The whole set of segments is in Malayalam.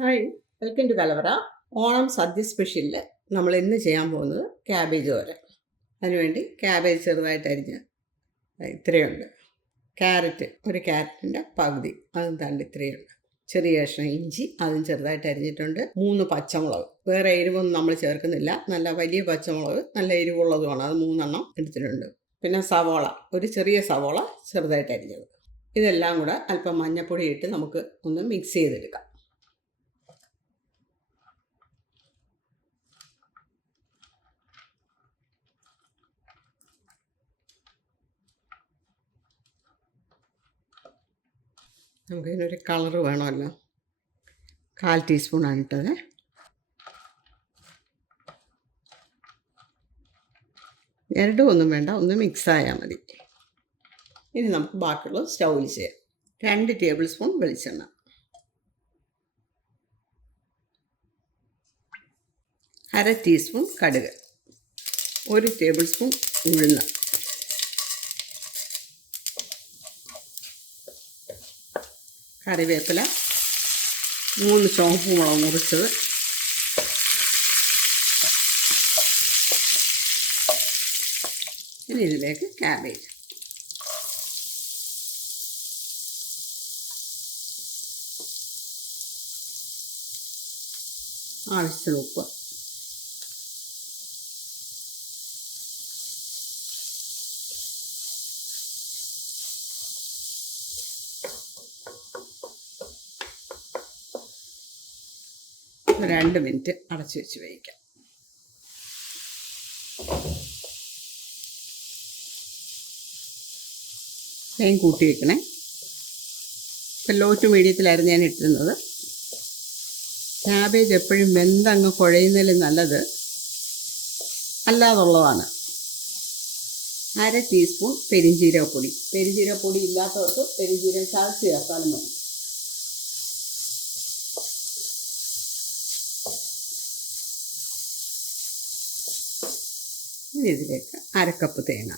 ഹായ്, വെൽക്കം ടു കലവറ. ഓണം സദ്യ സ്പെഷ്യലിൽ നമ്മൾ ഇന്ന് ചെയ്യാൻ പോകുന്നത് ക്യാബേജ് തോരൻ. അതിനുവേണ്ടി ക്യാബേജ് ചെറുതായിട്ട് അരിഞ്ഞ് ഇത്രയുണ്ട്. ക്യാരറ്റ്, ഒരു ക്യാരറ്റിൻ്റെ പകുതി, അതും തണ്ട് ഇത്രയുണ്ട്. ചെറിയ കഷ്ണം ഇഞ്ചി, അതും ചെറുതായിട്ട് അരിഞ്ഞിട്ടുണ്ട്. 3 പച്ചമുളക്, വേറെ എരിവൊന്നും നമ്മൾ ചേർക്കുന്നില്ല. നല്ല വലിയ പച്ചമുളക്, നല്ല എരിവുള്ളതുമാണ്. അത് 3 എടുത്തിട്ടുണ്ട്. പിന്നെ സവോള, ഒരു ചെറിയ സവോള ചെറുതായിട്ട് അരിഞ്ഞത്. ഇതെല്ലാം കൂടെ അല്പം മഞ്ഞൾപ്പൊടി ഇട്ട് നമുക്ക് ഒന്ന് മിക്സ് ചെയ്തെടുക്കാം. നമുക്കിതിനൊരു കളറ് വേണമല്ലോ. 1/4 ടീസ്പൂണാണ് ഇട്ടത്. ഒന്നും വേണ്ട, ഒന്ന് മിക്സായാൽ മതി. ഇനി നമുക്ക് ബാക്കിയുള്ളത് സ്റ്റൗവിൽ ചെയ്യാം. 2 ടേബിൾ സ്പൂൺ വെളിച്ചെണ്ണ, 1/2 ടീസ്പൂൺ കടുക്, 1 ടേബിൾ സ്പൂൺ ഉഴുന്ന്, കറിവേപ്പില, 3 ചുവപ്പ് മുളക് മുറിച്ചത്, ഇനി ഇതിലേക്ക് ക്യാബേജ്, ആവശ്യത്തിന് ഉപ്പ്, ഒരു 2 മിനിറ്റ് അടച്ചു വെച്ച് വേവിക്കാം. ഫ്ലെയിം കൂട്ടി വെക്കണേ. ഇപ്പം ലോ ടു മീഡിയത്തിലായിരുന്നു ഞാൻ ഇട്ടിരുന്നത്. ക്യാബേജ് എപ്പോഴും വെന്തങ്ങ് കുഴയുന്നതിൽ നല്ലത് അല്ലാതുള്ളതാണ്. 1/2 ടീസ്പൂൺ പെരിഞ്ജീരകപ്പൊടി. പെരിഞ്ജീരകപ്പൊടി ഇല്ലാത്തവർക്ക് പെരിഞ്ജീരകം ചതച്ച് ചേർത്താലും മതി. ഇനി ഇതിലേക്ക് 1/2 കപ്പ് തേങ്ങ.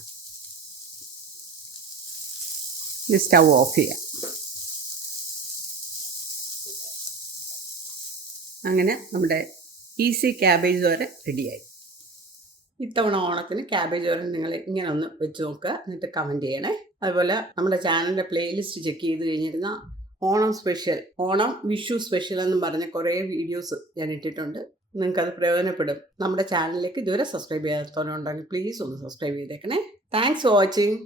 ഇനി സ്റ്റൗ ഓഫ് ചെയ്യാം. അങ്ങനെ നമ്മുടെ ഈസി ക്യാബേജ് തോരൻ റെഡിയായി. ഇത്തവണ ഓണത്തിന് ക്യാബേജ് തോരൻ നിങ്ങൾ ഇങ്ങനെ ഒന്ന് വെച്ച് നോക്കുക, എന്നിട്ട് കമൻറ്റ് ചെയ്യണേ. അതുപോലെ നമ്മുടെ ചാനലിൻ്റെ പ്ലേലിസ്റ്റ് ചെക്ക് ചെയ്ത് കഴിഞ്ഞിരുന്ന ഓണം സ്പെഷ്യൽ, ഓണം വിഷു സ്പെഷ്യൽ എന്നും പറഞ്ഞ കുറേ വീഡിയോസ് ഞാൻ ഇട്ടിട്ടുണ്ട്. നിങ്ങൾക്കത് പ്രയോജനപ്പെടും. നമ്മുടെ ചാനലിലേക്ക് ഇതുവരെ സബ്സ്ക്രൈബ് ചെയ്യാത്തവരുണ്ടെങ്കിൽ പ്ലീസ് ഒന്ന് സബ്സ്ക്രൈബ് ചെയ്തേക്കണേ. Thanks for watching.